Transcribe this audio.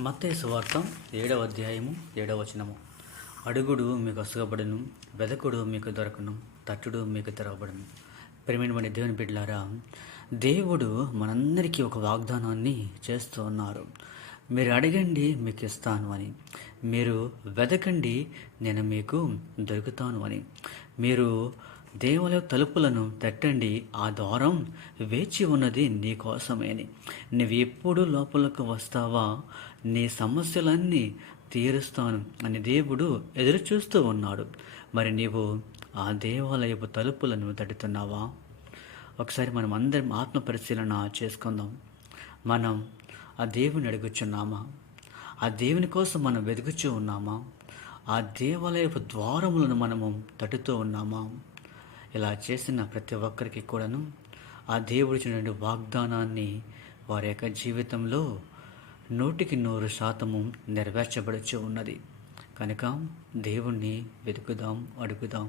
మత్తయి సువార్త 7వ అధ్యాయము 7వ వచనము. అడుగుడు మీకు అసుగబడును, వెదకుడు మీకు దొరకను, తట్టుడు మీకు తెరవబడును. ప్రియమైనటువంటి దేవుని బిడ్డలారా, దేవుడు మనందరికీ ఒక వాగ్దానాన్ని చేస్తూ ఉన్నారు. మీరు అడగండి మీకు ఇస్తాను అని, మీరు వెదకండి నేను మీకు దొరుకుతాను అని, మీరు దేవుల తలుపులను తట్టండి ఆ ద్వారం వేచి ఉన్నది నీ కోసమే అని. నువ్వు ఎప్పుడు లోపలకు వస్తావా, నీ సమస్యలన్నీ తీరుస్తాను అని దేవుడు ఎదురు చూస్తూ ఉన్నాడు. మరి నీవు ఆ దేవాలయపు తలుపులను తట్టుతున్నావా? ఒకసారి మనం అందరం ఆత్మ పరిశీలన చేసుకుందాం. మనం ఆ దేవుని అడుగుచున్నామా? ఆ దేవుని కోసం మనం వెతుకుచూ ఉన్నామా? ఆ దేవాలయపు ద్వారములను మనము తట్టుతూ ఉన్నామా? ఇలా చేసిన ప్రతి ఒక్కరికి కూడాను ఆ దేవుడి ఇచ్చినటువంటి వాగ్దానాన్ని వారి యొక్క జీవితంలో 100% నెరవేర్చబడుచు ఉన్నది. కనుక దేవుణ్ణి వెతుకుదాం, అడుగుదాం.